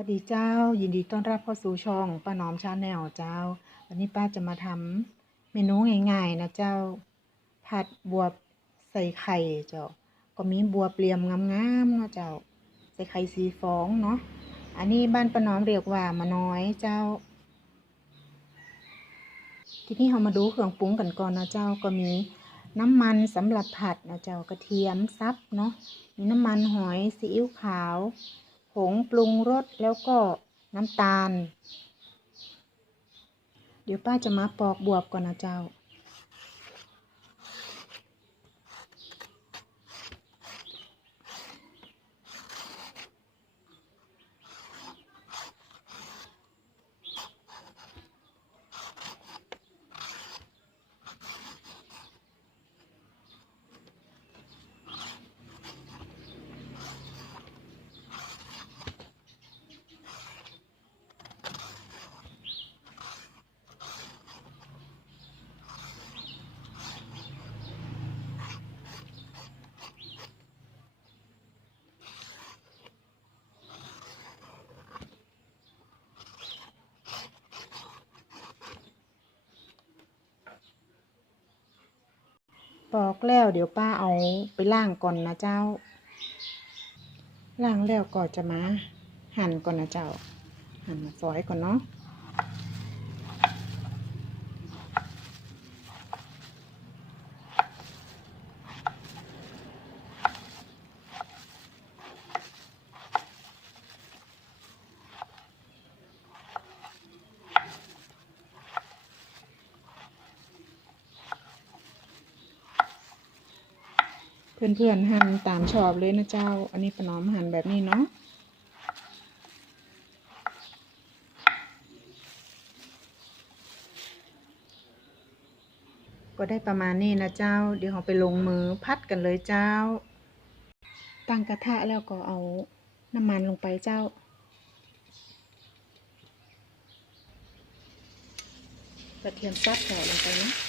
วัสดีเจ้า ยินดีต้อนรับเข้าสู่ช่องป้าน้อมชาแนลเจ้า วันนี้ป้าจะมาทำเมนูง่ายๆนะเจ้า ผัดบวบใส่ไข่เจ้า ก็มีบวบเปลี่ยมงามๆนะเจ้า ใส่ไข่สีฟองเนาะ อันนี้บ้านป้าน้อมเรียกว่ามาน้อยเจ้า ทีนี้เรามาดูเครื่องปรุงกันก่อนนะเจ้า ก็มีน้ำมันสำหรับผัดนะเจ้า กระเทียมซับเนาะ มีน้ำมันหอยซีอิ๊วขาว งปรุงรสแล้วก็น้ำตาล เดี๋ยวป้าจะมาปอกบวบก่อนนะเจ้า ปอกแล้วเดี๋ยวป้าเอาไปล่างก่อนนะเจ้า ล่างแล้วก็จะมาหั่นก่อนนะเจ้า หั่นมาซอยก่อนเนาะ เพื่อนๆหั่นตามชอบเลยนะเจ้า อันนี้ปน้อมหั่นแบบนี้เนาะก็ได้ประมาณนี้นะเจ้า เดี๋ยวเราไปลงมือพัดกันเลยเจ้า ตั้งกระทะแล้วก็เอาน้ำมันลงไปเจ้า กระเทียมซับใส่ลงไปนะ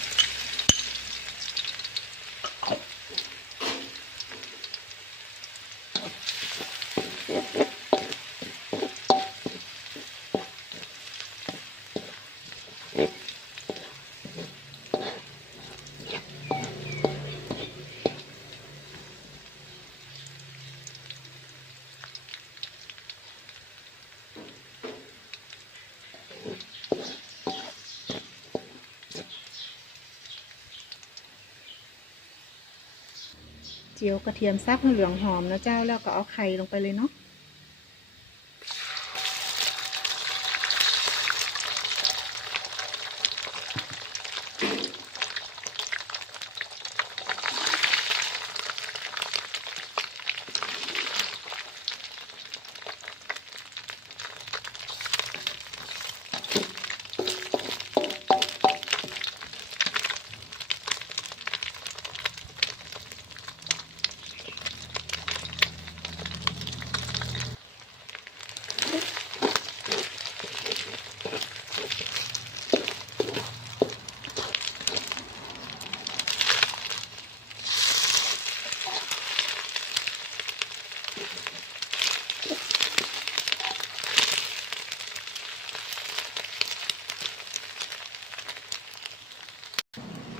จียวกระเทียมซับให้เหลืองหอมนะเจ้าแล้วก็เอาไข่ลงไปเลยเนาะ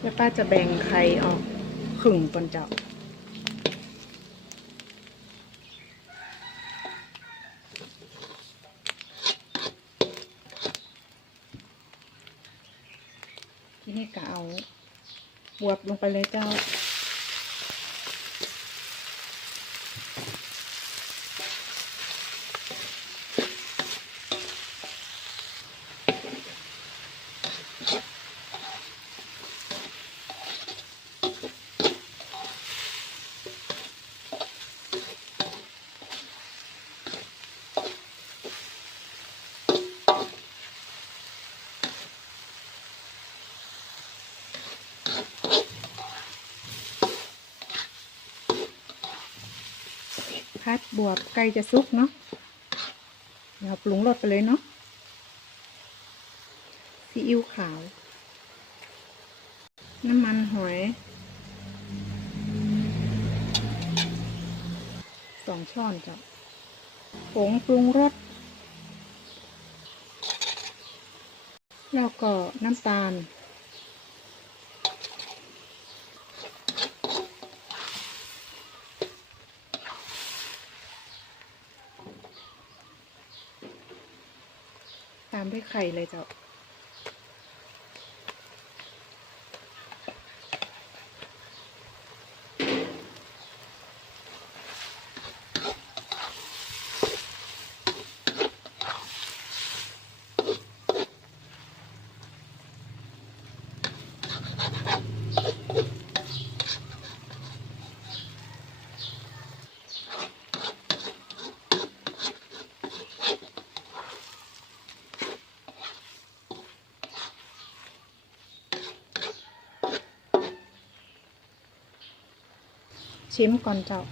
แล้วป้าจะแบ่งไข่ออกครึ่งก่อนเจ้าทีนี้ก็เอาบวบลงไปเลยเจ้าะบวบไก่จะซุกเนาะเดี๋ยวปรุงรสไปเลยเนาะซีอิ๊วขาว น้ำมันหอยสองช้อนจ้ะผงปรุงรสแล้วก็น้ำตาล ตามด้วยไข่เลยเจ้า ชิมก่อนเจ้า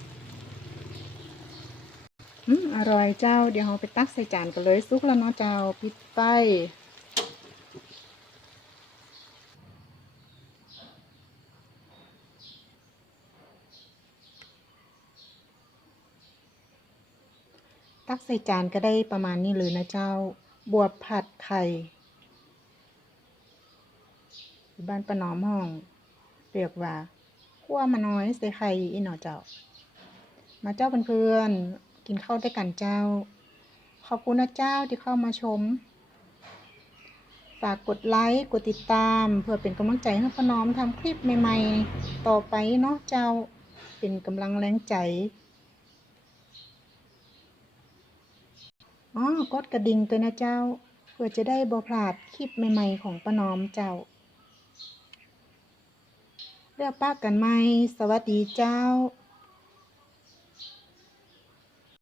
อืมอร่อยเจ้า เดี๋ยวเราไปตักใส่จานกันเลยซุกแล้วเนาะเจ้าปิดไฟตักใส่จานก็ได้ประมาณนี้เลยนะเจ้า บวบผัดไข่บ้านป้าน้อมห้องเรียกว่า ขั้วมาน้อยใส่ไข่อีหนอเจ้า มาเจ้าเพื่อนๆกินข้าวด้วยกันเจ้า ขอบคุณนะเจ้าที่เข้ามาชม ฝากกดไลค์กดติดตาม เพื่อเป็นกำลังใจให้ป้าน้อมทำคลิปใหม่ ๆ ต่อไปเนาะเจ้าเป็นกำลังแรงใจอ๋อกดกระดิ่งตัวนะเจ้า เพื่อจะได้บ่พลาดคลิปใหม่ ๆ ของป้าน้อมเจ้า เรียกป้ากันไหม สวัสดีเจ้า